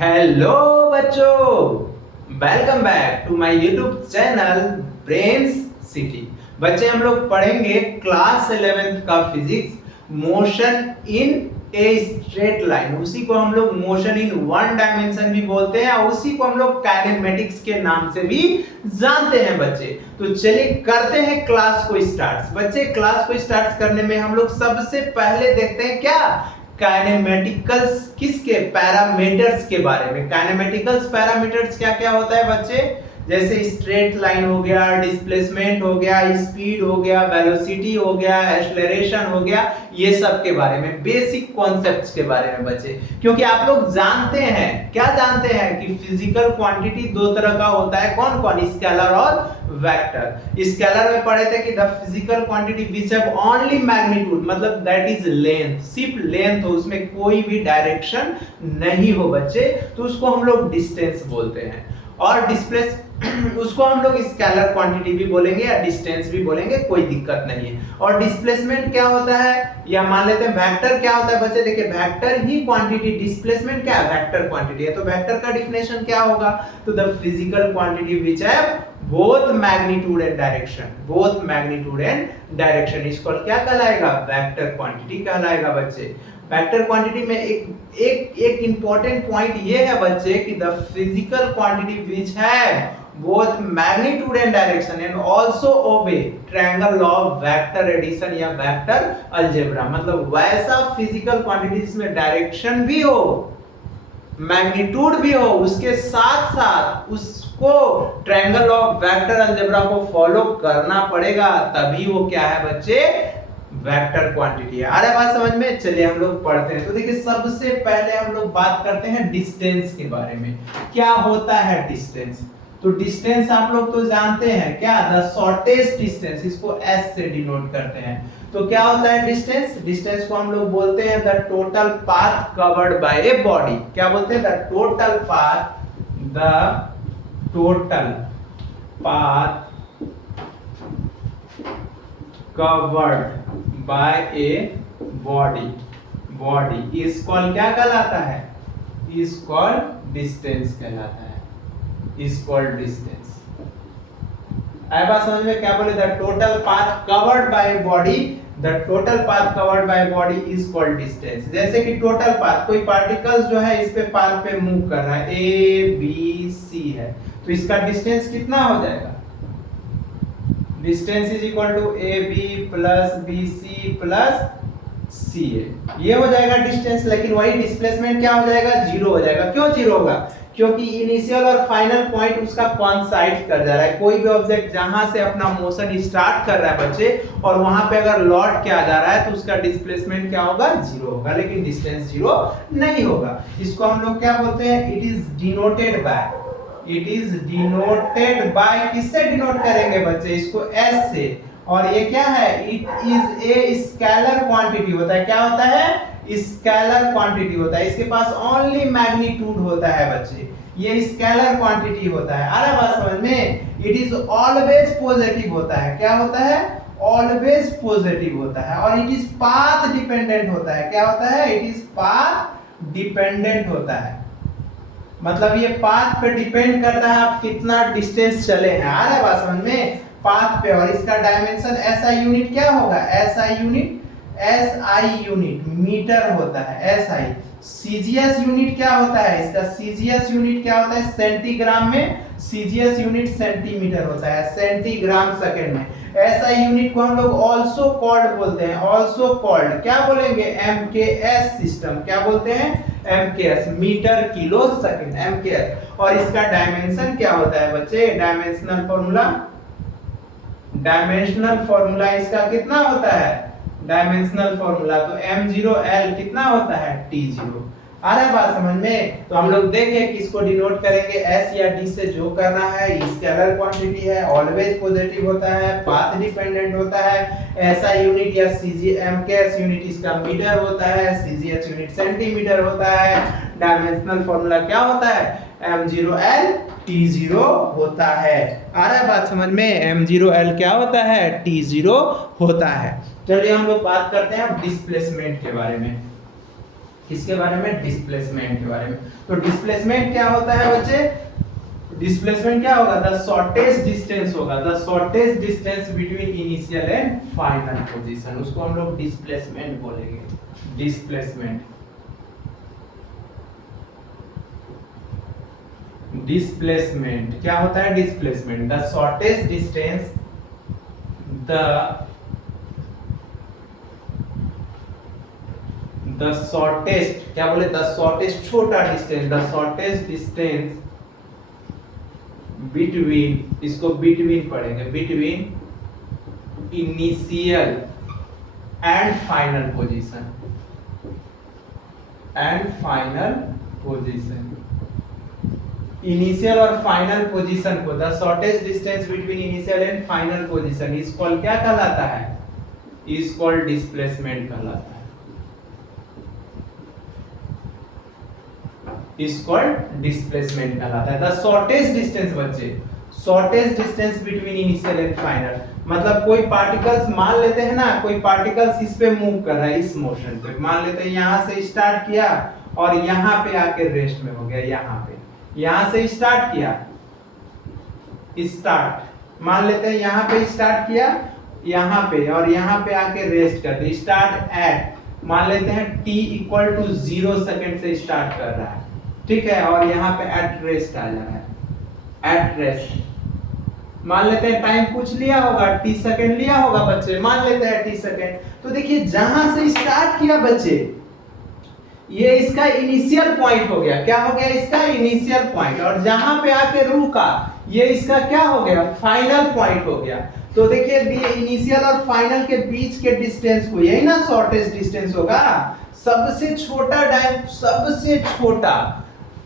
Hello बच्चों, welcome back to my YouTube channel brains city. बच्चे हम लोग पढ़ेंगे क्लास 11th का physics motion in a straight line. उसी को हम लोग मोशन इन वन डायमेंशन भी बोलते हैं और उसी को हम लोग काइनेमेटिक्स के नाम से भी जानते हैं बच्चे। तो चलिए करते हैं क्लास को स्टार्ट। बच्चे क्लास को स्टार्ट करने में हम लोग सबसे पहले देखते हैं क्या काइनेमेटिकल्स किसके पैरामीटर्स के बारे में। काइनेमेटिकल्स पैरामीटर्स क्या क्या होता है बच्चे, जैसे स्ट्रेट लाइन हो गया, डिस्प्लेसमेंट हो गया, स्पीड हो गया, वेलोसिटी हो गया, एक्सेलरेशन हो गया, ये सब के बारे में बेसिक कॉन्सेप्ट्स के बारे में बच्चे। क्योंकि आप लोग जानते हैं, क्या जानते हैं कि फिजिकल क्वांटिटी दो तरह का होता है, कौन कौन, स्केलर और वेक्टर। स्केलर में पढ़े थे कि the physical quantity which have only magnitude, मतलब दैट इज लेंथ, सिर्फ लेंथ हो, उसमें कोई भी डायरेक्शन नहीं हो बच्चे, तो उसको हम लोग डिस्टेंस बोलते हैं। और डिस्प्लेस उसको हम लोग स्केलर क्वांटिटी भी बोलेंगे या डिस्टेंस भी बोलेंगे, कोई दिक्कत नहीं है। और डिस्प्लेसमेंट क्या होता है, या मान लेते हैं वेक्टर क्या होता है बच्चे। देखिए वेक्टर ही क्वांटिटी, डिस्प्लेसमेंट क्या है, वेक्टर क्वांटिटी है। तो वेक्टर का डेफिनेशन क्या होगा, तो the physical quantity which have both magnitude and direction, both magnitude and direction, इसको क्या कहलाएगा, वेक्टर क्वांटिटी कहलाएगा बच्चे। वेक्टर क्वांटिटी में एक इंपॉर्टेंट पॉइंट ये है बच्चे कि the physical quantity which have both magnitude and direction and also obey triangle law of vector addition या vector algebra, मतलब वैसा फिजिकल क्वांटिटी जिसमें डायरेक्शन भी हो, मैग्नीट्यूड भी हो, उसके साथ साथ उसको triangle law of vector algebra को फॉलो करना पड़ेगा, तभी वो क्या है बच्चे, वेक्टर क्वांटिटी है। आ रहा है बात समझ में। चलिए हम लोग पढ़ते हैं। तो देखिए सबसे पहले हम लोग बात करते हैं डिस्टेंस के बारे में। क्या होता है डिस्टेंस, तो डिस्टेंस आप लोग तो जानते हैं क्या, द शॉर्टेस्ट डिस्टेंस, इसको एस से डिनोट करते हैं। तो क्या होता है डिस्टेंस, डिस्टेंस को हम लोग बोलते हैं the total path covered by a body. क्या बोलते हैं, the total path, the total path covered by a body, body is called क्या कहलाता है, इज कॉल्ड डिस्टेंस कहलाता है, is called distance। आए बात समझ में, क्या बोले, the total path covered by a body, the total path covered by a body is called distance। जैसे कि टोटल पाथ, कोई पार्टिकल्स जो है इस पे पाथ पे मूव कर रहा है, ए बी सी है, तो इसका डिस्टेंस कितना हो जाएगा, distance is equal to A B plus B C plus C A, ये हो जाएगा डिस्टेंस। लेकिन वही डिस्प्लेसमेंट क्या हो जाएगा, जीरो हो जाएगा। क्यों जीरो होगा, क्योंकि इनिशियल और फाइनल पॉइंट उसका कोइंसाइड कर जा रहा है। कोई भी ऑब्जेक्ट जहां से अपना मोशन स्टार्ट कर रहा है बच्चे और वहां पे अगर लौट के आ जा रहा है तो उसका डिस्प्लेसमेंट क्या होगा, जीरो होगा, लेकिन डिस्टेंस जीरो नहीं होगा। इसको हम लोग क्या बोलते हैं, it is denoted by, it is denoted by, किससे डिनोट करेंगे बच्चे, इसको एस से। और ये क्या है, it is a scalar quantity होता है। क्या होता है, स्केलर क्वांटिटी होता है, इसके पास ओनली मैग्नीट्यूड होता है बच्चे, ये स्केलर क्वांटिटी होता है। आ रहा है बात समझ में। इट इज ऑलवेज पॉजिटिव होता है, क्या होता है, ऑलवेज पॉजिटिव होता है। और इट इज पाथ डिपेंडेंट होता है, क्या होता है, इट इज पाथ डिपेंडेंट होता है, मतलब ये पाथ पे डिपेंड करता है आप कितना डिस्टेंस चले हैं। आ रहा है बात समझ में, पाथ पे। और इसका डायमेंशन एसआई यूनिट क्या होगा, SI unit, SI unit metre होता है, एसआई। सीजीएस यूनिट क्या होता है इसका, सीजीएस यूनिट क्या होता है, सेंटीग्राम में, सीजीएस यूनिट सेंटीमीटर होता है, सेंटीग्राम सेकंड में। एसआई यूनिट को हम लोग आल्सो कॉल्ड बोलते हैं, आल्सो कॉल्ड क्या बोलेंगे, एमकेएस सिस्टम, क्या बोलते हैं, MKS, metre kilo second, MKS. और इसका डायमेंशन क्या होता है बच्चे, डायमेंशनल फॉर्मूला, डायमेंशनल फॉर्मूला इसका कितना होता है, डायमेंशनल फॉर्मूला, तो m0l कितना होता है, t0। आ रहा है बात समझ में। तो हम लोग देखें कि इसको डिनोट करेंगे s या d से, जो करना है। स्केलर क्वांटिटी है, ऑलवेज पॉजिटिव होता है, पाथ डिपेंडेंट होता है। SI यूनिट या mks यूनिट इसका मीटर होता है, cgs यूनिट सेंटीमीटर होता है। डायमेंशनल फॉर्मूला क्या होता है, m0l t0 होता है। आ रहा है बात समझ में, m0l क्या होता है, t0 होता है। चलिए हम लोग बात करते हैं डिस्प्लेसमेंट के बारे में। किसके बारे में? डिस्प्लेसमेंट के बारे में। तो डिस्प्लेसमेंट क्या होता है बच्चे? डिस्प्लेसमेंट क्या होगा? द शॉर्टेस्ट डिस्टेंस होगा, the shortest distance between initial and final position, उसको हम लोग डिस्प्लेसमेंट बोलेंगे। डिस्प्लेसमेंट, डिस्प्लेसमेंट क्या होता है? Displacement the shortest distance, the shortest क्या बोले? द शॉर्टेस्ट, छोटा distance, the shortest distance between, इसको बिटवीन पढ़ेंगे, between initial and final position, and final position. Initial और फाइनल पोजीशन को, the shortest distance between initial and final position is called, क्या कहलाता है? इज कॉल्ड डिस्प्लेसमेंट कहलाता है, इज कॉल्ड डिस्प्लेसमेंट कहलाता है। द शॉर्टेस्ट डिस्टेंस बच्चे, shortest distance between initial and final, मतलब कोई पार्टिकल्स मान लेते हैं ना, कोई पार्टिकल्स इस पे मूव कर रहा है, इस मोशन पे, मान लेते हैं यहां से स्टार्ट किया और यहां पे आके रेस्ट में हो गया, यहां पे, यहां से स्टार्ट किया, स्टार्ट मान लेते हैं यहां पे स्टार्ट किया, यहां पे, और यहां पे आके रेस्ट कर दिया, स्टार्ट एट, मान लेते हैं t इक्वल टू 0 सेकंड से स्टार्ट कर रहा है, ठीक है, और यहाँ पे एट रेस्ट आ जा रहा है, एट रेस्ट। मान लेते हैं टाइम कुछ लिया होगा, t सेकंड लिया होगा बच्चे, मान लेते हैं t सेकंड। तो देखिए जहां से स्टार्ट किया बच्चे, ये इसका इनिशियल पॉइंट हो गया, क्या हो गया? इसका इनिशियल पॉइंट, और जहां पे आके रुका ये इसका क्या हो गया? फाइनल पॉइंट हो गया। तो देखिए इनिशियल और फाइनल के बीच के डिस्टेंस को, यही ना शॉर्टेस्ट डिस्टेंस होगा। सबसे छोटा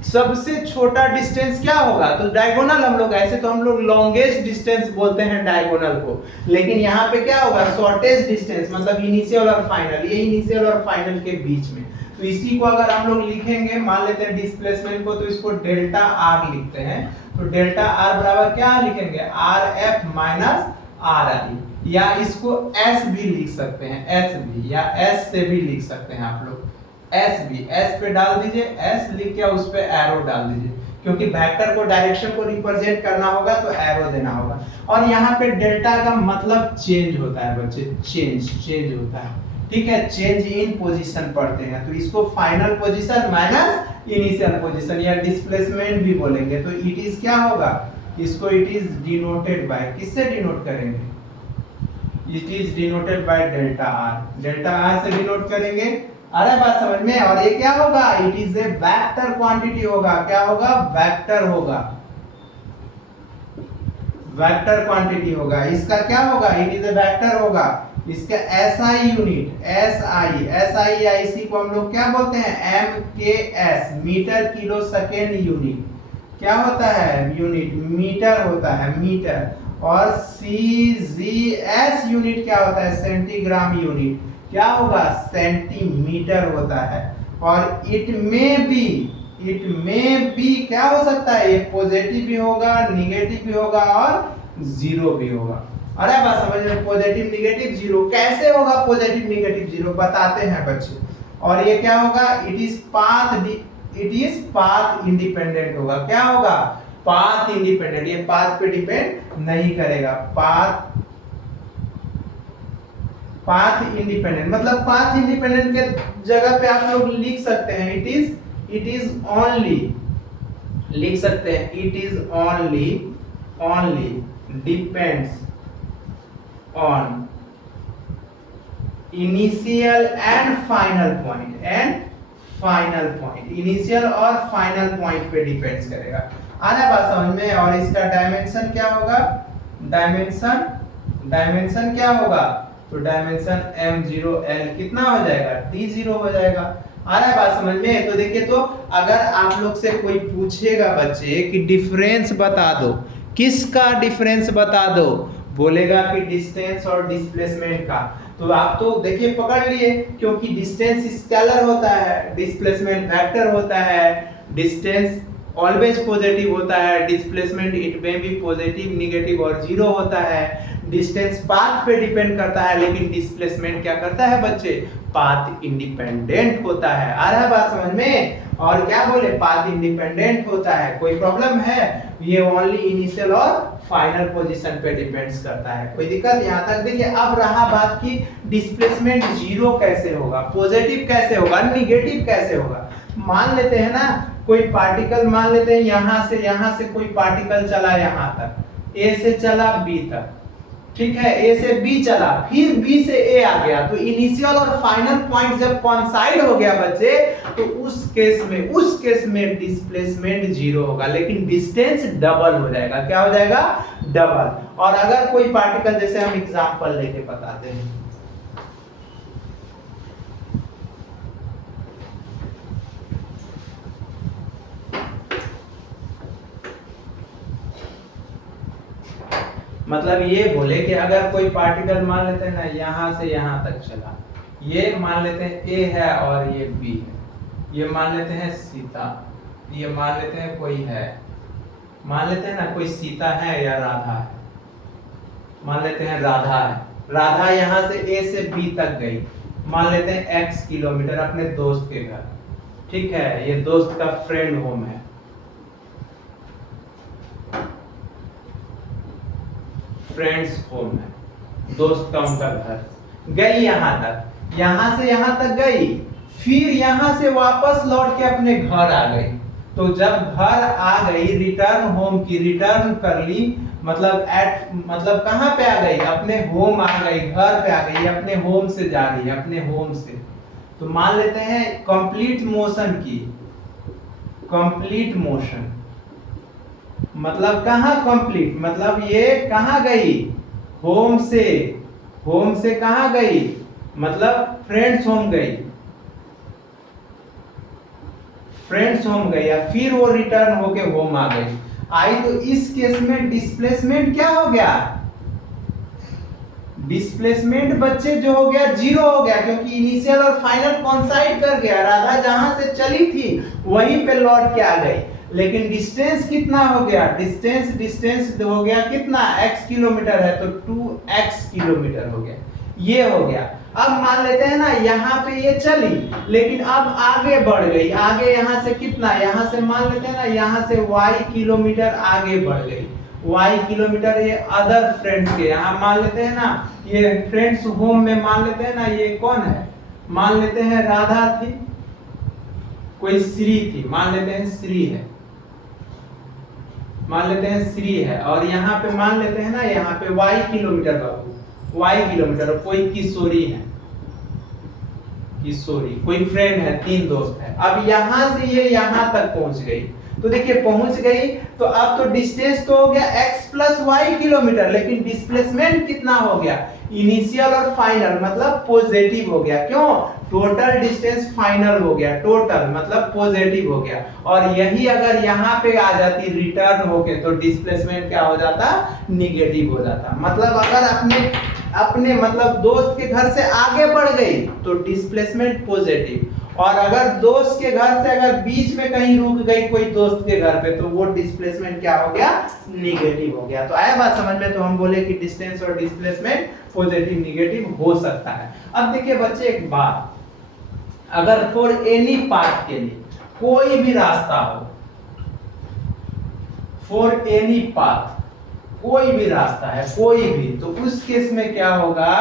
सबसे छोटा डिस्टेंस क्या होगा? तो डायगोनल, हम लोग ऐसे तो हम लोग लॉन्गेस्ट डिस्टेंस बोलते हैं डायगोनल को, लेकिन यहाँ पे क्या होगा? शॉर्टेस्ट डिस्टेंस, मतलब इनिशियल और फाइनल, ये इनिशियल और फाइनल के बीच में। तो इसी को अगर हम लोग लिखेंगे, मान लेते हैं डिस्प्लेसमेंट को, तो इसको डेल्टा आर लिखते हैं। तो डेल्टा आर बराबर क्या लिखेंगे? आर एफ माइनस आर आई, या इसको एस भी लिख सकते हैं, एस भी, या एस से भी लिख सकते हैं आप लोग, एस भी, एस पे डाल दीजिए, एस लिख के उस पे एरो डाल दीजिए, क्योंकि वेक्टर को, डायरेक्शन को रिप्रेजेंट करना होगा तो एरो देना होगा। और यहाँ पे डेल्टा का मतलब चेंज होता है बच्चे, चेंज होता है, ठीक है, चेंज इन पोजीशन पढ़ते हैं। तो इसको final position minus initial position या डिस्प्लेसमेंट भी बोलेंगे। तो इट इज क्या होगा? इसको इट इज डिनोटेड बाय, किससे डिनोट करेंगे? It is denoted by delta R, delta R से डिनोट करेंगे। अरे बात समझ में? और ये क्या होगा? It is a vector quantity होगा, क्या होगा? वेक्टर होगा, वेक्टर क्वांटिटी होगा। इसका क्या होगा? इट इज ए वेक्टर होगा। इसका एसआई यूनिट, एसआई या इसी को हम लोग क्या बोलते हैं? MKS, metre kilo second unit, क्या होता है? यूनिट, मीटर होता है, मीटर। और सीजीएस यूनिट क्या होता है? सेंटीग्राम यूनिट, क्या होगा? सेंटीमीटर होता है। और इट में भी क्या हो सकता है? ये पॉजिटिव भी होगा, निगेटिव भी होगा और जीरो भी होगा। अरे बात समझ में? पॉजिटिव निगेटिव जीरो कैसे होगा? पॉजिटिव निगेटिव जीरो बताते हैं बच्चे। और ये क्या होगा? इट इज पाथ इंडिपेंडेंट होगा, क्या होगा? पाथ इंडिपेंडेंट, ये पाथ पे डिपेंड नहीं करेगा। पाथ इंडिपेंडेंट मतलब पाथ इंडिपेंडेंट के जगह पे आप लोग लिख सकते हैं इट इज ओनली, लिख सकते हैं it is only depends on initial and final point, initial और फाइनल पॉइंट पे डिपेंड्स करेगा। आ रहा है बात समझ में? और इसका डायमेंशन क्या होगा? डायमेंशन क्या होगा? तो डायमेंशन m0l कितना हो जाएगा? d0 हो जाएगा। आ रहा है बात समझ में? तो देखिए, तो अगर आप लोग से कोई पूछेगा बच्चे कि डिफरेंस बता दो, किसका डिफरेंस बता दो, बोलेगा कि डिस्टेंस और डिस्प्लेसमेंट का, तो आप तो देखिए पकड़ लिए, क्योंकि डिस्टेंस स्केलर होता है, डिस्प्लेसमेंट वेक्टर होता है। डिस्टेंस ऑलवेज पॉजिटिव होता है, डिस्प्लेसमेंट इट में भी पॉजिटिव, निगेटिव और जीरो होता है। डिस्टेंस पाथ पे डिपेंड करता है, लेकिन डिस्प्लेसमेंट क्या करता है बच्चे, पाथ इंडिपेंडेंट होता है। आ रहा है बात समझ में? और क्या बोले, पाथ इंडिपेंडेंट होता है। कोई प्रॉब्लम है? ये ओनली इनिशियल और फाइनल पोजीशन पे डिपेंड्स करता है। कोई दिक्कत यहाँ तक? देखिए अब रहा बात की डिस्प्लेसमेंट जीरो कैसे होगा, पॉजिटिव कैसे होगा, निगेटिव कैसे होगा। मान लेते हैं ना कोई पार्टिकल, मान लेते हैं यहाँ से कोई पार्टिकल चला यहाँ तक, ए से चला बी तक, ठीक है, ए से बी चला, फिर बी से ए आ गया, तो इनिशियल और फाइनल पॉइंट जब कोइंसाइड हो गया बच्चे, तो उस केस में डिस्प्लेसमेंट जीरो होगा, लेकिन डिस्टेंस डबल हो जाएगा। क्या हो जाएगा? डबल। और अगर कोई पार्टिकल, जैसे हम एग्जांपल लेके बताते हैं, मतलब ये बोले कि अगर कोई पार्टिकल मान लेते हैं ना यहां से यहां तक चला, ये मान लेते हैं ए है और ये बी है, ये मान लेते हैं सीता, ये मान लेते हैं कोई है, मान लेते हैं ना कोई सीता है या राधा है, मान लेते हैं राधा है, राधा यहां से ए से बी तक गई, मान लेते हैं x किलोमीटर अपने दोस्त के घर, ठीक है, ये दोस्त का फ्रेंड होम है, फ्रेंड्स होम है, दोस्त का उनका घर, गई यहां तक, यहां से यहां तक गई, फिर यहां से वापस लौट के अपने घर आ गई। तो जब घर आ गई, रिटर्न होम की, रिटर्न कर ली, मतलब कहां पे आ गई, अपने होम आ गई, घर पे आ गई, अपने होम से जा रही है, अपने होम से। तो मान लेते हैं कंप्लीट मोशन की, कंप्लीट मोशन मतलब कहां कंप्लीट, मतलब ये कहां गई, होम से कहां गई, मतलब फ्रेंड्स होम गई, फ्रेंड्स होम गई, या फिर वो रिटर्न होके होम आ गई, आई। तो इस केस में डिस्प्लेसमेंट क्या हो गया, डिस्प्लेसमेंट बच्चे जो हो गया जीरो हो गया, क्योंकि इनिशियल और फाइनल कोइंसाइड कर गया, राधा जहां से चली थी वहीं पे लौट के आ गई। लेकिन डिस्टेंस कितना हो गया, डिस्टेंस हो गया कितना, x किलोमीटर है तो 2x किलोमीटर हो गया, ये हो गया। अब मान लेते हैं ना यहाँ पे ये चली, लेकिन अब आगे बढ़ गई, आगे यहाँ से कितना, यहाँ से मान लेते हैं ना यहाँ से y किलोमीटर आगे बढ़ गई, y किलोमीटर, ये अदर फ्रेंड्स के यहाँ मान लेते हैं ना, ये फ्रेंड्स होम में मान लेते हैं ना, ये कौन है, मान लेते हैं राधा थी, कोई श्री थी, मान लेते हैं श्री है, मान लेते हैं श्री है, और यहाँ पे मान लेते हैं ना यहाँ पे y किलोमीटर, बाबू y किलोमीटर, कोई किशोरी है, किशोरी, कोई फ्रेंड है, 3 दोस्त है। अब यहाँ से ये यहाँ तक पहुंच गई, तो देखिए पहुंच गई, तो अब तो डिस्टेंस तो हो गया x प्लस वाई किलोमीटर, लेकिन डिस्प्लेसमेंट कितना हो गया, इनिशियल और फाइनल मतलब पॉजिटिव हो गया। क्यों? टोटल डिस्टेंस फाइनल हो गया, टोटल मतलब पॉजिटिव हो गया। और यही अगर यहाँ पे आ जाती रिटर्न होके, तो डिस्प्लेसमेंट क्या हो जाता, निगेटिव हो जाता। मतलब अगर अपने मतलब दोस्त के घर से आगे बढ़ गई तो डिस्प्लेसमेंट पॉजिटिव, और अगर दोस्त के घर से अगर बीच में कहीं रुक गई कोई दोस्त के घर पे, तो वो डिस्प्लेसमेंट क्या हो गया, निगेटिव हो गया। तो आया बात समझ में? तो हम बोले कि डिस्टेंस और डिस्प्लेसमेंट पॉजिटिव निगेटिव हो सकता है। अब देखिए बच्चे एक बात, अगर फॉर एनी पाथ के लिए कोई भी रास्ता हो, फॉर एनी पाथ कोई भी रास्ता है, कोई भी, तो उस केस में क्या होगा,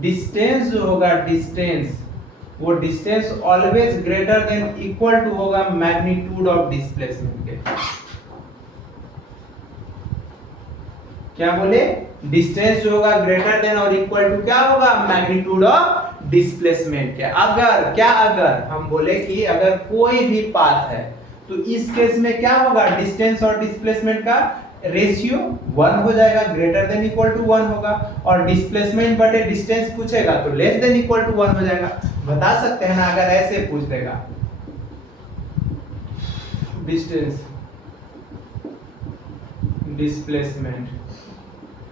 डिस्टेंस जो होगा, डिस्टेंस, वो distance always greater than equal to होगा मैग्नीट्यूड ऑफ डिस्प्लेसमेंट के। क्या बोले, डिस्टेंस जो होगा ग्रेटर देन और इक्वल टू क्या होगा, मैग्नीट्यूड ऑफ डिस्प्लेसमेंट के। अगर क्या, अगर हम बोले कि अगर कोई भी पाथ है, तो इस केस में क्या होगा, डिस्टेंस और डिस्प्लेसमेंट का रेशियो 1 हो जाएगा, ग्रेटर देन इक्वल टू 1 होगा, और डिस्प्लेसमेंट बटे डिस्टेंस पूछेगा तो लेस देन इक्वल टू 1 हो जाएगा। बता सकते हैं ना, अगर ऐसे पूछ देगा डिस्टेंस डिस्प्लेसमेंट,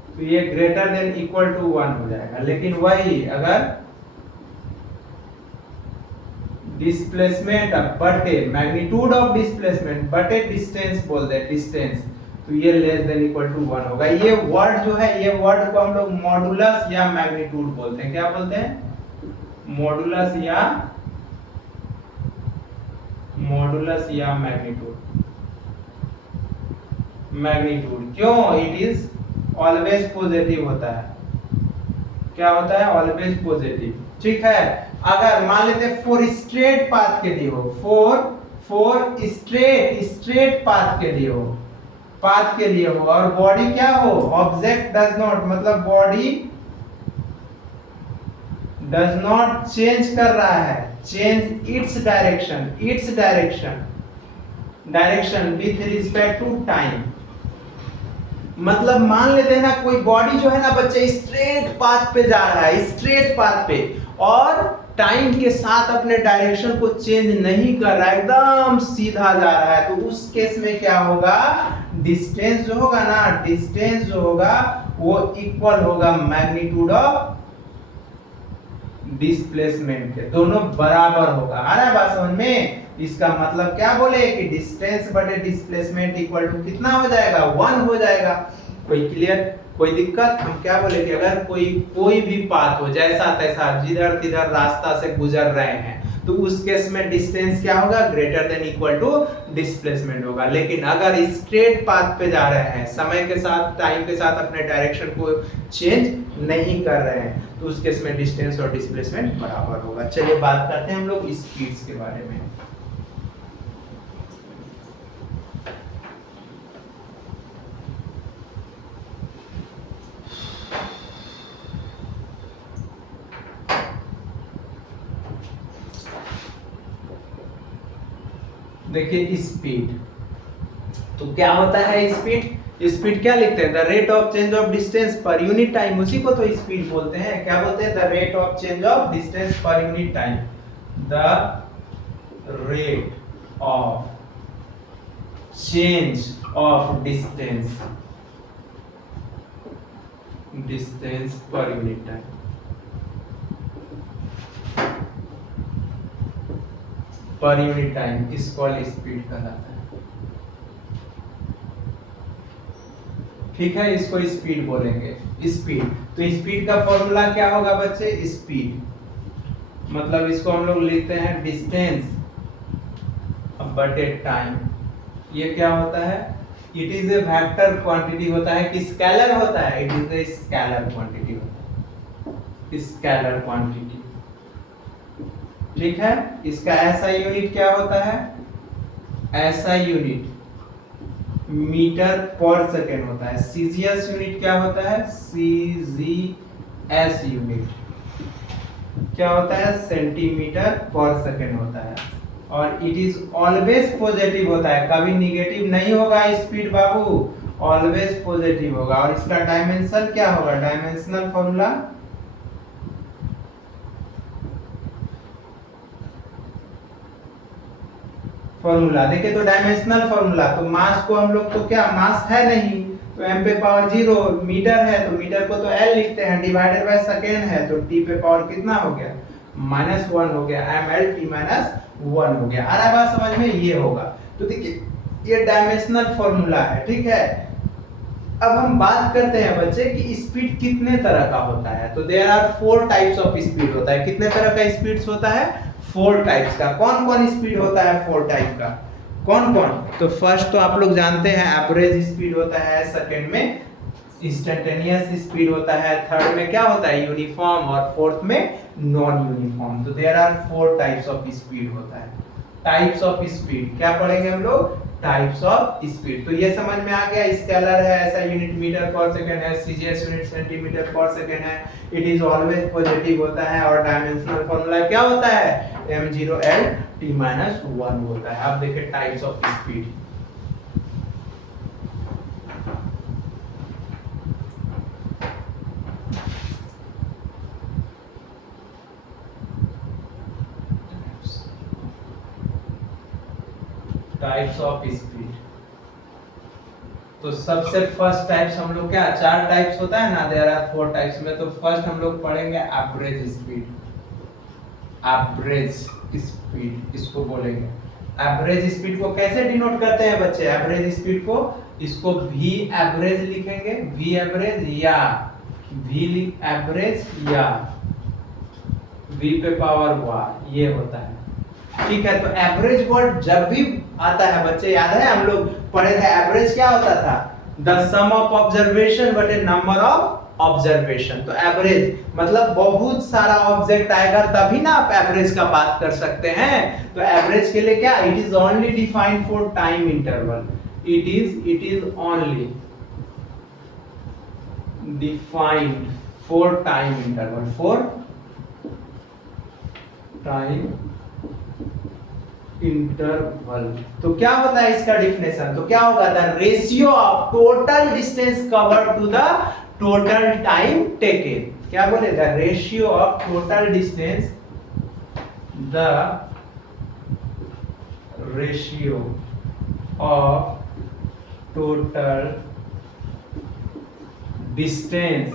तो ये ग्रेटर देन इक्वल टू 1 हो जाएगा। लेकिन वही अगर डिस्प्लेसमेंट बटे मैग्नीट्यूड ऑफ डिस्प्लेसमेंट बटे डिस्टेंस बोल दे डिस्टेंस, तो ये लेस देन इक्वल टू 1 होगा। ये वर्ड जो है, ये वर्ड को हम लोग मॉडुलस या मैग्नीट्यूड बोलते हैं। क्या बोलते हैं? मॉडुलस या मैग्नीट्यूड। मैग्नीट्यूड क्यों? इट इज ऑलवेज पॉजिटिव होता है। क्या होता है? Always positive. ठीक है, अगर मान लेते 4 स्ट्रेट पाथ के लिए हो, 4 स्ट्रेट पाथ के लिए हो और बॉडी क्या हो? ऑब्जेक्ट डज नॉट, मतलब बॉडी डज नॉट चेंज कर रहा है, change its direction with respect to time. मतलब मान लेते हैं ना, कोई बॉडी जो है ना बच्चे स्ट्रेट पाथ पे जा रहा है, स्ट्रेट पाथ पे, और टाइम के साथ अपने डायरेक्शन को चेंज नहीं कर रहा है, एकदम सीधा जा रहा है, तो उस केस में क्या होगा? डिस्टेंस जो होगा वो इक्वल होगा मैग्नीट्यूड ऑफ डिस्प्लेसमेंट के, दोनों बराबर होगा। आ रहा है बात समझ में? इसका मतलब क्या बोले कि डिस्टेंस बटे डिस्प्लेसमेंट इक्वल टू कितना हो जाएगा? 1 हो जाएगा। कोई क्लियर? कोई दिक्कत? हम क्या बोले कि अगर कोई भी पाथ हो, जैसा तैसा जिधर तिधर रास्ता से गुजर रहे हैं, तो उस केस में डिस्टेंस क्या होगा? Greater than equal to displacement होगा। लेकिन अगर स्ट्रेट पाथ पे जा रहे हैं, समय के साथ, टाइम के साथ अपने डायरेक्शन को चेंज नहीं कर रहे हैं, तो उस केस में डिस्टेंस और डिस्प्लेसमेंट बराबर होगा। चलिए बात करते हैं हम लोग स्पीड्स के बारे में। देखिए स्पीड, तो क्या होता है स्पीड क्या लिखते हैं? The rate of change of distance per unit time, उसी को तो स्पीड बोलते हैं। क्या बोलते हैं? The rate of change of distance per unit time. The rate of change of distance per unit time. पर यूनिट टाइम इसको स्पीड कहलाता है। ठीक है, इसको स्पीड बोलेंगे। स्पीड, तो स्पीड का फॉर्मूला क्या होगा बच्चे? स्पीड मतलब इसको हम लोग लिखते हैं डिस्टेंस बटे टाइम। ये क्या होता है? It is a vector quantity होता है कि स्केलर होता है? It is a scalar quantity होता है, स्केलर क्वांटिटी। ठीक है, इसका ऐसा यूनिट क्या होता है? ऐसा यूनिट मीटर पर सेकेंड होता है। सीजीएस यूनिट क्या होता है? सीजीएस यूनिट क्या होता है? सेंटीमीटर पर सेकेंड होता है। और इट इज ऑलवेज पॉजिटिव होता है, कभी निगेटिव नहीं होगा स्पीड बाबू, ऑलवेज पॉजिटिव होगा। और इसका डायमेंशन क्या होगा? डायमेंशनल फॉर्मूला देखिए, तो डायमेंशनल फॉर्मूला, तो मास को हम लोग तो क्या, मास है नहीं, तो m पे पावर 0, मीटर है तो मीटर को तो L लिखते हैं, डिवाइडेड बाय सेकेंड है तो t पे पावर कितना हो गया? -1 हो गया, mLt -1 हो गया। आ रहा है बात समझ में? ये होगा। तो देखिए ये डायमेंशनल फॉर्मूला है। ठीक है, अब हम बात करते हैं बच्चे कि स्पीड कितने तरह का होता है। तो there are 4 types of speed होता है। कितने तरह का स्पीड्स होता है? 4 टाइप्स का। कौन कौन स्पीड होता है 4 टाइप का? कौन कौन? तो फर्स्ट तो आप लोग जानते हैं एवरेज स्पीड होता है, सेकंड में इंस्टेंटेनियस स्पीड होता है, थर्ड में क्या होता है? यूनिफॉर्म, और फोर्थ में नॉन यूनिफॉर्म। तो there are 4 types of speed होता है। टाइप्स ऑफ स्पीड क्या पढ़ेंगे हम लोग? Types of speed. तो ये समझ में आ गया, स्केलर है, ऐसा यूनिट मीटर पर सेकंड है, CGS unit centimetre per second है, इट इज ऑलवेज पॉजिटिव होता है, और डायमेंशनल फॉर्मूला क्या होता है? m0L t-1 होता है। अब देखिए types of speed. Types of speed, तो सबसे फर्स्ट टाइप्स हम लोग क्या, 4 टाइप्स होता है ना, देयर आर 4 टाइप्स में। तो फर्स्ट हम लोग पढ़ेंगे एवरेज स्पीड। एवरेज स्पीड इसको बोलेंगे। एवरेज स्पीड को कैसे डिनोट करते हैं बच्चे? एवरेज स्पीड को इसको v एवरेज लिखेंगे, v एवरेज या v एवरेज या v पे पावर वार, ये होता है। ठीक है, तो एवरेज वर्ड जब भी आता है बच्चे, याद है हम लोग पढ़े थे एवरेज क्या होता था? द सम ऑफ ऑब्जर्वेशन बटे नंबर ऑफ ऑब्जर्वेशन। तो एवरेज मतलब बहुत सारा ऑब्जेक्ट आएगा तभी ना आप एवरेज का बात कर सकते हैं। तो एवरेज के लिए क्या? It is only defined for time interval. It is only defined for time interval, for time interval. तो क्या होता है इसका डिफिनेशन? तो क्या होगा? The ratio of total distance covered to the total time taken. क्या बोले? The ratio of total distance, the ratio of total distance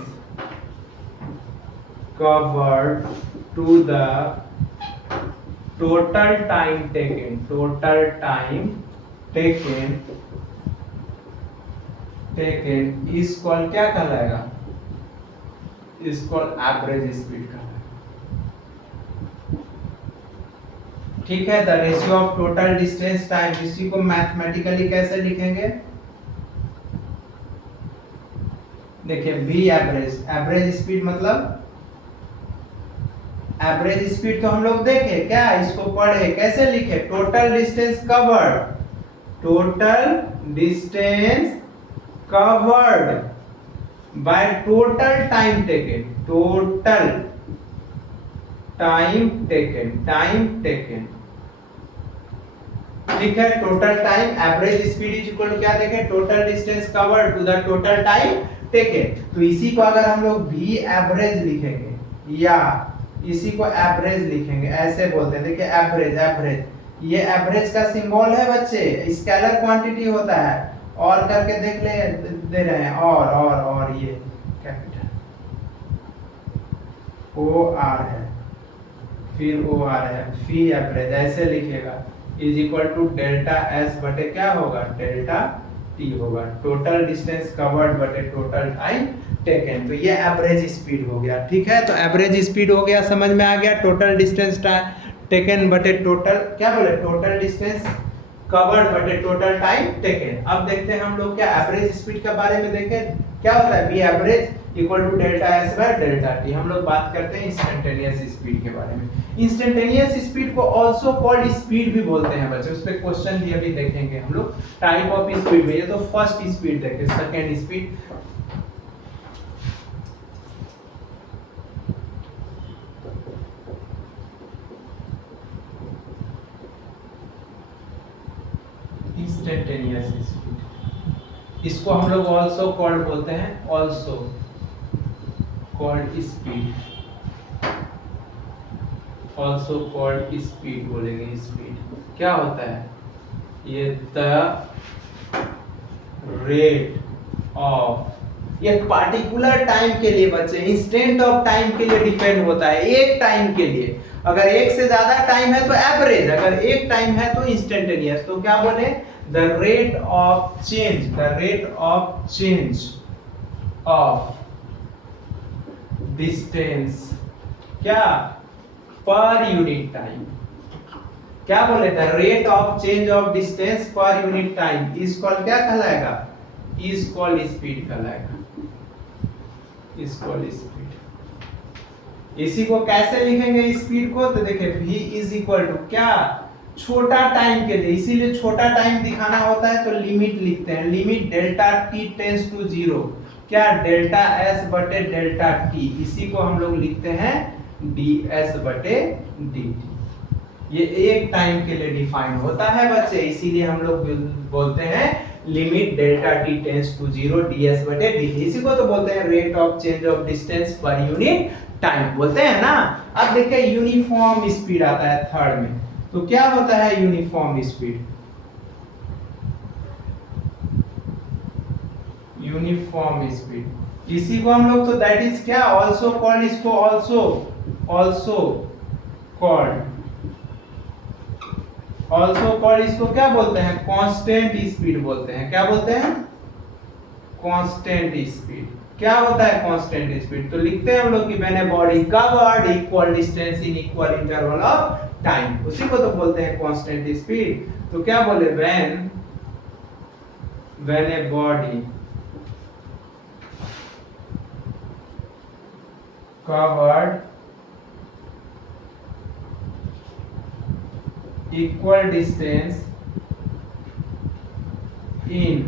covered to the total time taken, total time taken is called क्या कहलाएगा? Is called average speed कहलाएगा। ठीक है, the ratio of total distance time, इसी को mathematically कैसे लिखेंगे? देखिए v एवरेज, एवरेज स्पीड मतलब एवरेज स्पीड तो हम लोग देखे क्या, इसको पढ़े कैसे लिखे? Total distance covered, total distance covered by total time taken, total time taken, time taken. ठीक है, total time, average speed is equal to क्या देखे? Total distance covered to the total time taken. तो इसी को अगर हम लोग v एवरेज लिखेंगे या इसी को एवरेज लिखेंगे, ऐसे बोलते हैं। देखिए एवरेज, एवरेज, ये एवरेज का सिंबल है बच्चे, स्केलर क्वांटिटी होता है। और करके देख ले, दे रहे हैं और ये कैपिटल ओ आर है, फिर ओ आर है, फी एवरेज ऐसे लिखेगा, is equal to delta s बटे क्या होगा? डेल्टा टी होगा, टोटल डिस्टेंस कवर्ड बटे टोटल टाइम टेकन। तो ये एवरेज स्पीड हो गया। ठीक है, तो एवरेज स्पीड हो गया, समझ में आ गया। टोटल डिस्टेंस टेकन बटे टोटल क्या बोले? टोटल डिस्टेंस कवर्ड बटे टोटल टाइम टेकन। अब देखते हैं हम लोग क्या एवरेज स्पीड के बारे में देखें। क्या होता है? B average equal to delta s by delta t. हम लोग बात करते हैं इंस्टेंटेनियस स्पीड के बारे में। इंस्टेंटेनियस स्पीड को आल्सो कॉल्ड स्पीड भी बोलते हैं बच्चे, उस पे क्वेश्चन भी अभी देखेंगे हम लोग। टाइप ऑफ स्पीड में ये तो फर्स्ट स्पीड देखे, सेकंड स्पीड, इंस्टेंटेनियस स्पीड, इसको हम लोग आल्सो कॉल्ड बोलते हैं, also called speed, also called speed बोलेंगे। स्पीड क्या होता है? ये द रेट ऑफ एक पार्टिकुलर टाइम के लिए बच्चे, इंस्टेंट ऑफ टाइम के लिए डिपेंड होता है, एक टाइम के लिए। अगर एक से ज्यादा टाइम है तो एवरेज, अगर एक टाइम है तो इंस्टेंटेनियस। तो क्या बोले? The rate of change, the rate of change of distance क्या? Per unit time. क्या बोले? The rate of change of distance per unit time is called क्या कहलाएगा? इज कॉल्ड स्पीड कहलाएगा, इज कॉल्ड स्पीड। इसी को कैसे लिखेंगे स्पीड को? तो देखिए v इज इक्वल टू क्या? छोटा टाइम के लिए, इसीलिए छोटा टाइम दिखाना होता है तो लिमिट लिखते हैं, limit delta t tends to 0 क्या? डेल्टा s बटे डेल्टा t। इसी को हम लोग लिखते हैं ds बटे dt। ये एक टाइम के लिए डिफाइन होता है बच्चे, इसीलिए हम लोग बोलते हैं limit delta t tends to 0 ds बटे dt। इसी को तो बोलते हैं rate of change of distance per unit time, बोलते हैं ना। अब देखिए यूनिफॉर्म स्पीड आता है थर्ड में। तो क्या होता है यूनिफॉर्म स्पीड? यूनिफॉर्म स्पीड, इसी को हम लोग तो दैट इज क्या? आल्सो कॉल्ड, इसको आल्सो कॉल्ड, ऑल्सो कॉल्ड इसको क्या बोलते हैं? कांस्टेंट स्पीड बोलते हैं। क्या बोलते हैं? Constant speed. क्या होता है कांस्टेंट स्पीड? तो लिखते हैं हम लोग कि when a body covered equal distance in equal interval of time, उसी को तो बोलते हैं कांस्टेंट स्पीड। तो क्या बोले? When a body covered equal distance in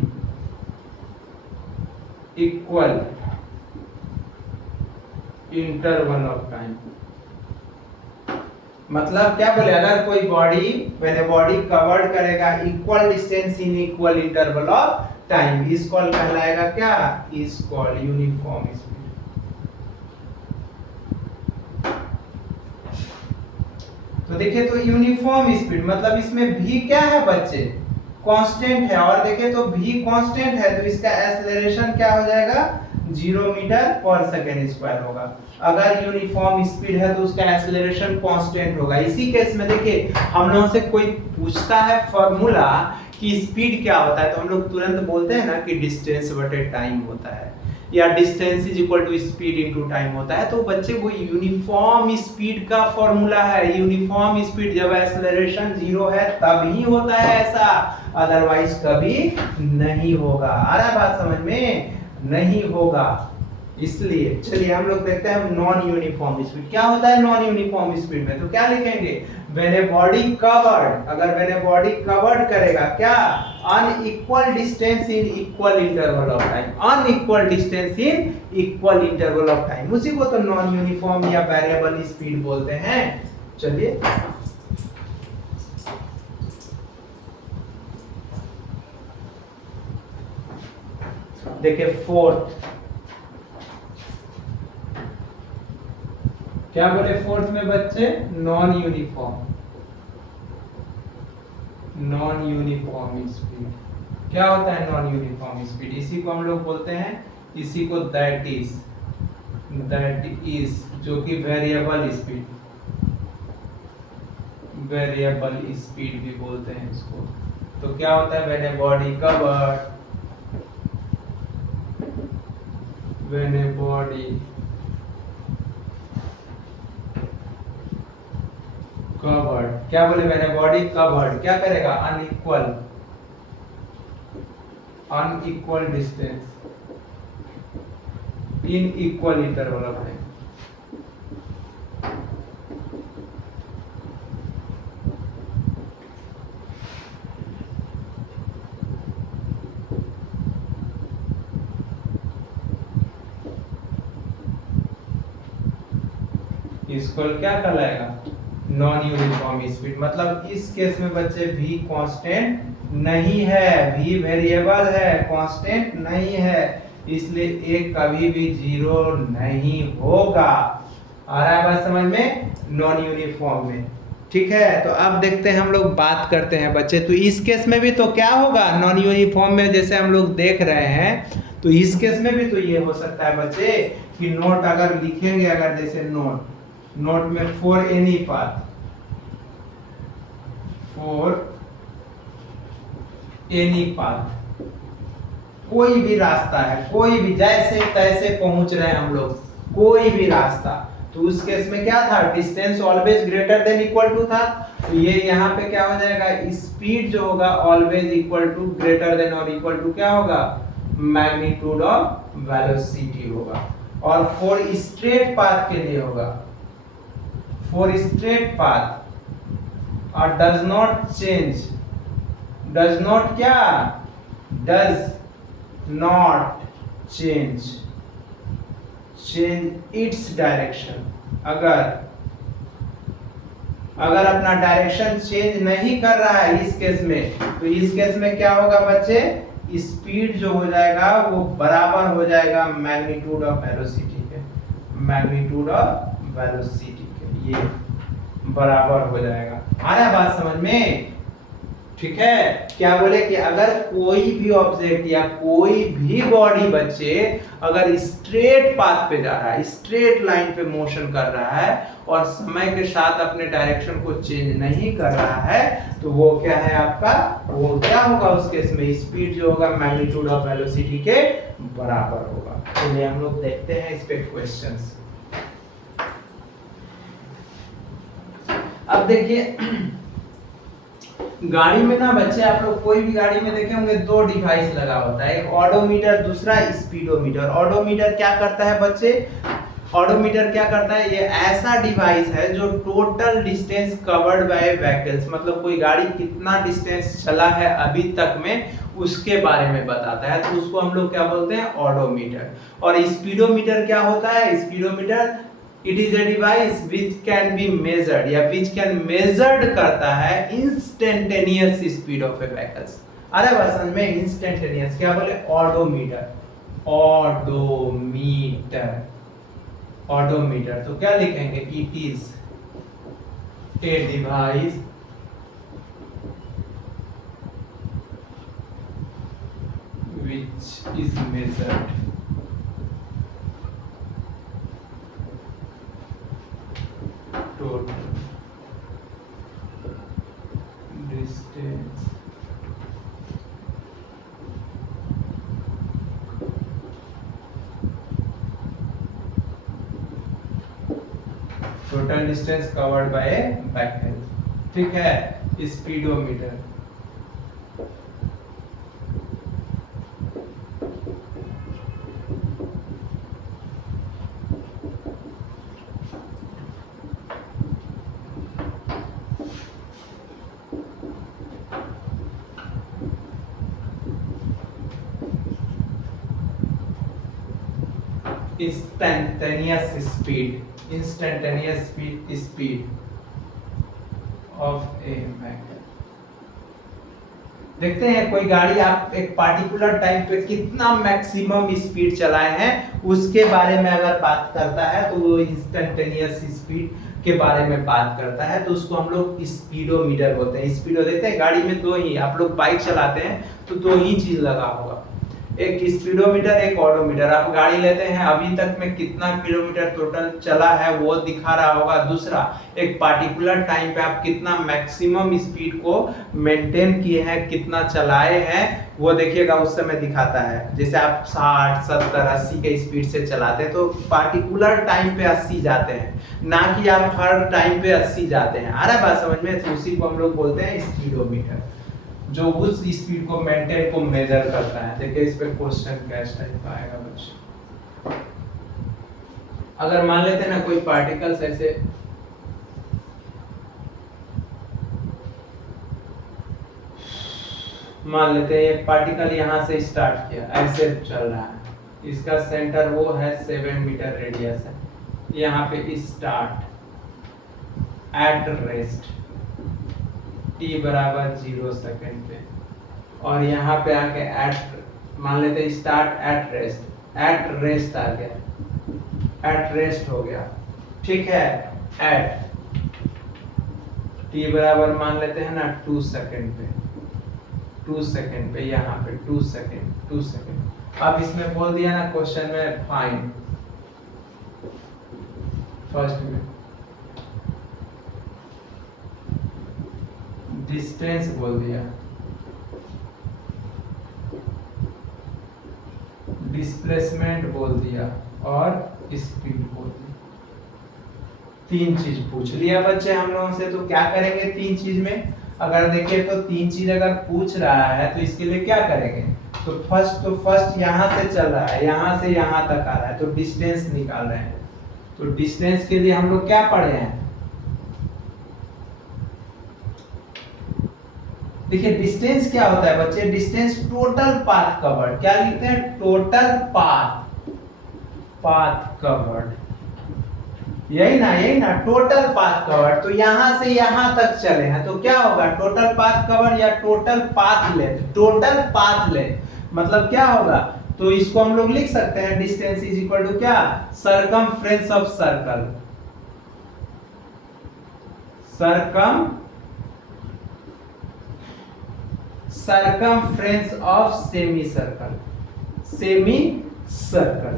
equal interval of time। मतलब क्या बोले? अगर कोई body when a body covered करेगा equal distance in equal interval of time, इस कॉल कहलाएगा क्या? इस कॉल यूनिफॉर्म स्पीड। तो देखिए, तो यूनिफॉर्म स्पीड मतलब इसमें v क्या है बच्चे? कांस्टेंट है। और देखिए तो v कांस्टेंट है तो इसका एक्सेलरेशन क्या हो जाएगा? 0 मीटर पर सेकंड स्क्वायर होगा। अगर यूनिफॉर्म स्पीड है तो उसका एक्सेलरेशन कांस्टेंट होगा। इसी केस में देखिए, हम लोगों से कोई पूछता है फार्मूला कि स्पीड क्या होता है, तो हम लोग तुरंत बोलते हैं ना कि डिस्टेंस बटे टाइम होता है, या distance is equal to speed into time होता है। तो बच्चे वो यूनिफॉर्म स्पीड का फॉर्मूला है। यूनिफॉर्म स्पीड जब एक्सेलरेशन 0 है तभी होता है ऐसा, अदरवाइज कभी नहीं होगा। आ रहा है बात समझ में? नहीं होगा। इसलिए चलिए हम लोग देखते हैं नॉन यूनिफॉर्म स्पीड क्या होता है। नॉन यूनिफॉर्म स्पीड में तो क्या लिखेंगे? व्हेन ए बॉडी कवर्ड, अगर व्हेन ए बॉडी कवर्ड करेगा क्या? Unequal distance in equal interval of time, unequal distance in equal interval of time, उसी को तो नॉन यूनिफॉर्म या वेरिएबल स्पीड बोलते हैं। चलिए देखिए फोर्थ, क्या बोले फोर्थ में बच्चे? Non uniform, non uniform speed. क्या होता है नॉन यूनिफॉर्म स्पीड? इसी को हम लोग बोलते हैं, इसी को दैट इज जो कि वेरिएबल स्पीड, वेरिएबल स्पीड भी बोलते हैं इसको। तो क्या होता है? When a body covered, when a body covered, क्या बोले? व्हेन ए बॉडी कवर्ड क्या करेगा? Unequal distance in equal interval of time. इसको क्या कहलाएगा? Non uniform speed. मतलब इस केस में बच्चे v कांस्टेंट नहीं है, v वेरिएबल है, कांस्टेंट नहीं है, इसलिए एक कभी भी 0 नहीं होगा। आ रहा है बात समझ में? नॉन यूनिफॉर्म में। ठीक है, तो अब देखते हैं हम लोग बात करते हैं बच्चे। तो इस केस में भी तो क्या होगा? नॉन यूनिफॉर्म में जैसे हम लोग देख रहे हैं, तो इस केस में भी तो ये हो सकता है बच्चे कि नोट अगर लिखेंगे, अगर जैसे नोट में for any path, for any path, कोई भी रास्ता है, कोई भी जैसे तैसे पहुंच रहे हैं हम लोग, कोई भी रास्ता, तो उस केस में क्या था? Distance always greater than equal to था। तो ये यहाँ पे क्या हो जाएगा? स्पीड जो होगा always equal to greater than और इक्वल टू क्या होगा? मैग्नीट्यूड ऑफ वेलोसिटी होगा। और फॉर स्ट्रेट पाथ के लिए होगा, फॉर स्ट्रेट पाथ और does not change, does not क्या? Does not change its direction. अगर अपना डायरेक्शन चेंज नहीं कर रहा है इस केस में, तो इस केस में क्या होगा बच्चे? स्पीड जो हो जाएगा वो बराबर हो जाएगा मैग्नीट्यूड ऑफ वेलोसिटी के, मैग्नीट्यूड ऑफ वेलोसिटी के, ये बराबर हो जाएगा। आ रहा है बात समझ में? ठीक है, क्या बोले कि अगर कोई भी ऑब्जेक्ट या कोई भी बॉडी बच्चे अगर स्ट्रेट पाथ पे जा रहा है, स्ट्रेट लाइन पे मोशन कर रहा है और समय के साथ अपने डायरेक्शन को चेंज नहीं कर रहा है, तो वो क्या है आपका, वो क्या होगा उस केस में, स्पीड जो होगा मैग्नीट्यूड ऑफ वेलोसिटी के बराबर होगा। चलिए हम लोग देखते हैं इस पे क्वेश्चंस। अब देखिए गाड़ी में ना बच्चे, आप लोग कोई भी गाड़ी में देखे होंगे दो डिवाइस लगा होता है, एक ऑडोमीटर, दूसरा स्पीडोमीटर। ऑडोमीटर क्या करता है बच्चे, ऑडोमीटर क्या करता है, ये ऐसा डिवाइस है जो total distance covered bye vehicles, मतलब कोई गाड़ी कितना डिस्टेंस चला है अभी तक में उसके बारे में बताता है, तो उसको हम लोग क्या बोलते हैं, ऑडोमीटर। और स्पीडोमीटर क्या होता है, speedometer it is a device which can be measured या विच कैन मेजर्ड करता है instantaneous speed of A vehicles. अरे बस समझ में, इंस्टेंटेनियस क्या बोले, ऑडोमीटर, ऑडोमीटर, ऑडोमीटर। तो क्या लिखेंगे, it is a device which is measured total distance covered by a vehicle। ठीक है, speedometer. instantaneous speed of a vehicle। देखते हैं कोई गाड़ी आप एक पार्टिकुलर टाइम पे कितना मैक्सिमम स्पीड चलाए हैं उसके बारे में अगर बात करता है तो वो इंस्टेंटेनियस स्पीड के बारे में बात करता है, तो उसको हम लोग स्पीडोमीटर बोलते हैं। स्पीडो देखते हैं गाड़ी में दो ही, आप लोग बाइक चलाते हैं तो दो ही चीज लगा होगा, एक स्पीडोमीटर, एक ऑडोमीटर। आप गाड़ी लेते हैं अभी तक में कितना किलोमीटर टोटल चला है वो दिखा रहा होगा, दूसरा एक पार्टिकुलर टाइम पे आप कितना मैक्सिमम स्पीड को मेंटेन किए हैं, कितना चलाए हैं वो देखिएगा उस समय दिखाता है। जैसे आप 60 70 80 के स्पीड से चलाते हैं तो पार्टिकुलर टाइम पे 80 जाते हैं, ना कि आप हर टाइम पे 80 जाते हैं। आ रहा है बात समझ में, तो उसी को हम लोग बोलते हैं स्पीडोमीटर, जो उस स्पीड को मेंटेन को मेजर करता है। देखिए इस पे क्वेश्चन कैसे टाइप आएगा बच्चे। अगर मान लेते हैं ना कोई पार्टिकल्स ऐसे मान लेते हैं, एक पार्टिकल यहाँ से स्टार्ट किया, ऐसे चल रहा है, इसका सेंटर वो है 7 मीटर रेडियस है, यहाँ पे स्टार्ट एट रेस्ट t बराबर 0 सेकेंड पे, और यहाँ पे आके एट मान लेते हैं स्टार्ट एट रेस्ट आ गया, एट रेस्ट हो गया, ठीक है। एट t बराबर मान लेते हैं ना 2 सेकेंड पे, 2 सेकेंड पे, यहाँ पे 2 सेकेंड। अब इसमें बोल दिया ना क्वेश्चन में फाइंड, फर्स्ट में डिस्टेंस बोल दिया, डिस्प्लेसमेंट बोल दिया और स्पीड बोल दिया। 3 चीज पूछ लिया बच्चे हम लोगों से, तो क्या करेंगे 3 चीज में, अगर देखिए तो 3 चीज अगर पूछ रहा है तो इसके लिए क्या करेंगे, तो फर्स्ट यहाँ से चल रहा है, यहाँ से यहाँ तक आ रहा है, तो डिस्टेंस निकाल रहे हैं। तो डिस्टेंस के लिए हम लोग क्या पढ़े हैं, देखिए डिस्टेंस क्या होता है बच्चे, डिस्टेंस टोटल पाथ कवर्ड, क्या लिखते हैं, टोटल पाथ कवर्ड, यही ना टोटल पाथ कवर्ड। तो यहां से यहां तक चले हैं तो क्या होगा, टोटल पाथ कवर्ड या टोटल पाथ लेंथ मतलब क्या होगा, तो इसको हम लोग लिख सकते हैं डिस्टेंस इज इक्वल टू क्या, circumference of circle, circumference of semi circle, semi circle,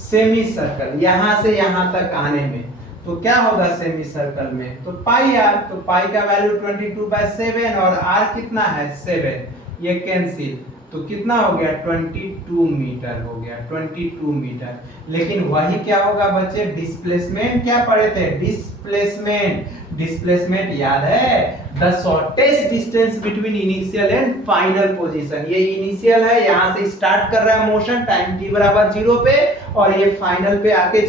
semi circle यहां से यहां तक आने में तो क्या होगा सेमी सर्कल में, तो पाई आर, तो पाई का वैल्यू 22/7 और आर कितना है 7, ये कैंसिल, तो कितना हो गया 22 मीटर हो गया, 22 मीटर। लेकिन वही क्या होगा बच्चे, डिस्प्लेसमेंट क्या पढ़े थे, डिस्प्लेसमेंट, डिस्प्लेसमेंट याद है, the shortest distance between initial and final position. ये इनिशियल है, यहां से स्टार्ट कर रहा है मोशन टाइम t बराबर 0 पे, और ये फाइनल पे आके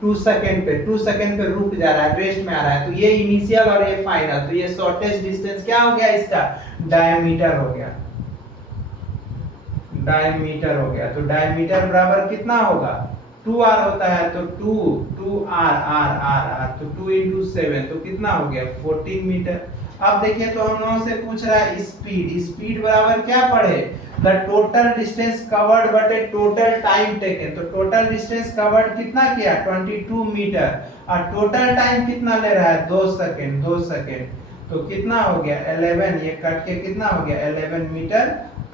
2 सेकंड पे, 2 सेकंड पे रुक जा रहा है, रेस्ट में आ रहा है, तो ये इनिशियल और ये फाइनल, तो ये शॉर्टेस्ट डिस्टेंस क्या हो गया, इसका डायमीटर हो गया, डायमीटर हो गया। तो डायमीटर बराबर कितना होगा, 2r होता है, तो 2r, तो 2 into 7 तो कितना हो गया 14 मीटर। अब देखिए तो हम लोगों से पूछ रहा है स्पीड, स्पीड बराबर क्या पढ़े, द टोटल डिस्टेंस कवर्ड बटे टोटल टाइम टेकन। तो टोटल डिस्टेंस कवर्ड कितना किया 22 मीटर, और टोटल टाइम कितना ले रहा है 2 सेकंड, 2 सेकंड, तो कितना हो गया 11, ये कट के कितना हो गया 11 मीटर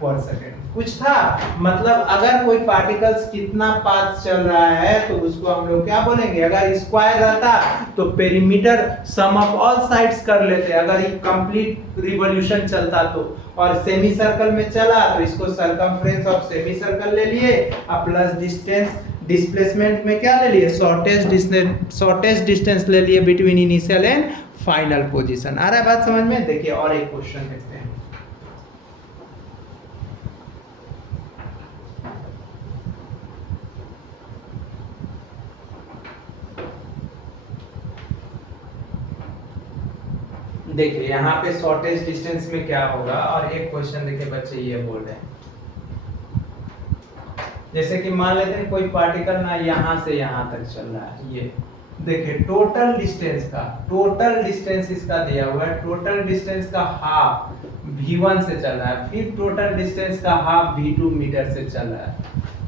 पर सेकंड। कुछ था, मतलब अगर कोई पार्टिकल्स कितना पाथ चल रहा है तो उसको हम लोग क्या बोलेंगे, अगर स्क्वायर रहता तो perimeter sum of all sides कर लेते, अगर ये कंप्लीट रिवॉल्यूशन चलता तो, और सेमी सर्कल में चला तो इसको सर्कमफ्रेंस ऑफ सेमी सर्कल ले लिए, और प्लस डिस्टेंस डिस्प्लेसमेंट में क्या ले लिए, शॉर्टेस्ट डिस्टेंस ले लिए between initial and final position. आ रहा है बात समझ में। देखिए और एक क्वेश्चन देखते हैं। देखिए यहाँ पे शॉर्टेस्ट डिस्टेंस में क्या होगा, और एक क्वेश्चन देखिए बच्चे ये बोल रहे हैं, जैसे कि मान लेते हैं कोई पार्टिकल ना यहाँ से यहाँ तक चल रहा है, ये देखिए टोटल डिस्टेंस का, टोटल डिस्टेंस इसका दिया हुआ है, टोटल डिस्टेंस का हाफ v1 से चल रहा है, फिर टोटल डिस्टेंस का हाफ v2 मीटर से चल रहा है,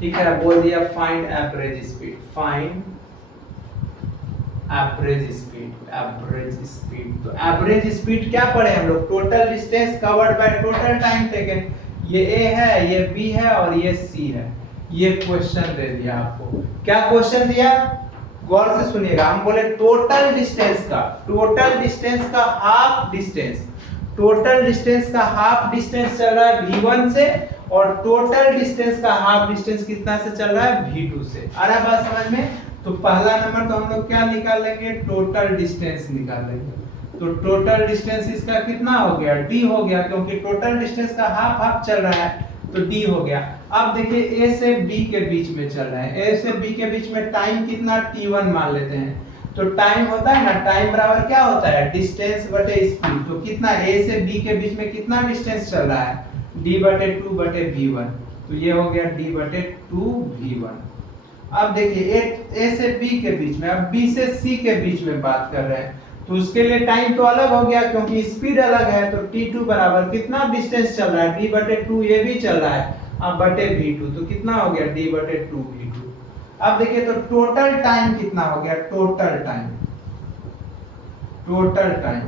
ठीक है। बोल दिया find average speed, find average speed, average speed. तो एवरेज स्पीड क्या पढ़े हम लोग, total distance covered by total time taken. ये A है, ये B है और ये C है। ये क्वेश्चन दे दिया आपको, क्या क्वेश्चन दिया, गौर से सुनिएगा। हम बोले टोटल डिस्टेंस का, टोटल डिस्टेंस का हाफ डिस्टेंस, टोटल डिस्टेंस का हाफ डिस्टेंस चल रहा है v1 से, और टोटल डिस्टेंस का हाफ डिस्टेंस कितना से चल रहा है v2 से। आ रहा है बात समझ में। तो पहला नंबर तो हम लोग क्या निकालेंगे, टोटल डिस्टेंस निकालेंगे। तो टोटल डिस्टेंस इसका कितना हो गया, d हो गया, क्योंकि टोटल डिस्टेंस का हाफ हाफ चल रहा है, तो d हो गया। अब देखिए a से b के बीच में चल रहा है, a से b के बीच में टाइम कितना t1 मान लेते हैं। तो टाइम होता है ना, टाइम बराबर क्या होता है, डिस्टेंस बटे स्पीड। तो कितना a से b के बीच में कितना डिस्टेंस चल रहा है, d/2/v1, तो ये हो गया d/2v1। अब देखिए a से b के बीच में, अब b से c के बीच में बात कर रहे हैं, तो उसके लिए टाइम तो अलग हो गया क्योंकि स्पीड अलग है। तो t2 बराबर कितना डिस्टेंस चल रहा है, d/2 ये भी चल रहा है, अब बटे v2, तो कितना हो गया d/2v2। अब देखिए तो टोटल टाइम कितना हो गया, टोटल टाइम, टोटल टाइम,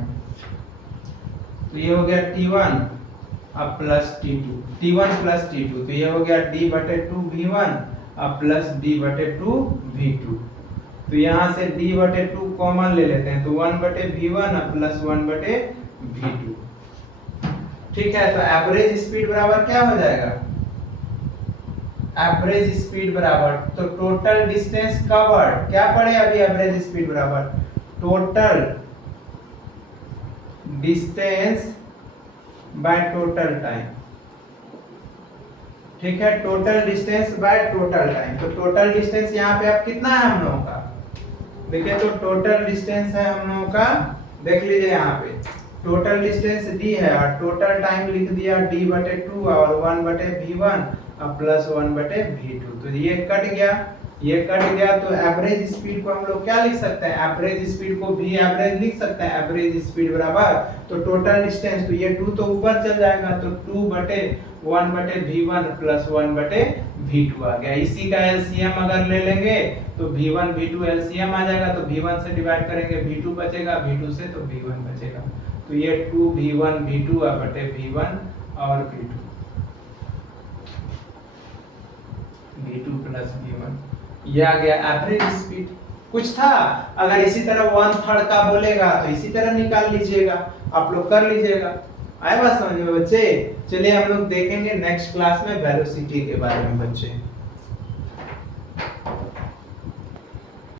तो ये हो गया t1 अब plus t2, t1 plus t2, तो ये हो गया d/2v1 अब प्लस d/2v2। तो यहाँ से d/2 कॉमन ले लेते हैं, तो 1/v1 अब प्लस 1/v2, ठीक है। तो एवरेज स्पीड बराबर क्या हो जाएगा, एवरेज स्पीड बराबर, तो टोटल डिस्टेंस कवर्ड, क्या पढ़े अभी, एवरेज स्पीड बराबर total distance by total time, ठीक है। Total distance by total time, तो टोटल डिस्टेंस यहाँ पे अब कितना है हम लोगों का, देखिए तो टोटल डिस्टेंस है हम लोगों का, देख लीजिए यहाँ पे टोटल डिस्टेंस d है और टोटल टाइम लिख दिया d/2 और 1/v1 अब प्लस 1/v2। तो ये कट गया, ये कट गया, तो एवरेज स्पीड को हम लोग क्या लिख सकते हैं, एवरेज स्पीड को v एवरेज लिख सकते हैं, एवरेज स्पीड बराबर, तो टोटल डिस्टेंस, तो ये 2 तो ऊपर चल जाएगा, तो 2/1/v1 प्लस 1/v2 आ गया। इसी का एलसीएम अगर ले लेंगे तो v1 v2 एलसीएम आ जाएगा, तो v1 से डिवाइड करेंगे v2 बचेगा, v2 से तो v1 बचेगा, तो ये 2v1 v2 v1 और v2 प्लस v1, ये आ गया एवरेज स्पीड। कुछ था, अगर इसी तरह 1/3 का बोलेगा तो इसी तरह निकाल लीजिएगा, आप लोग कर लीजिएगा। आए बात समझ में बच्चे? चलिए हम लोग देखेंगे नेक्स्ट क्लास में वेलोसिटी के बारे में बच्चे।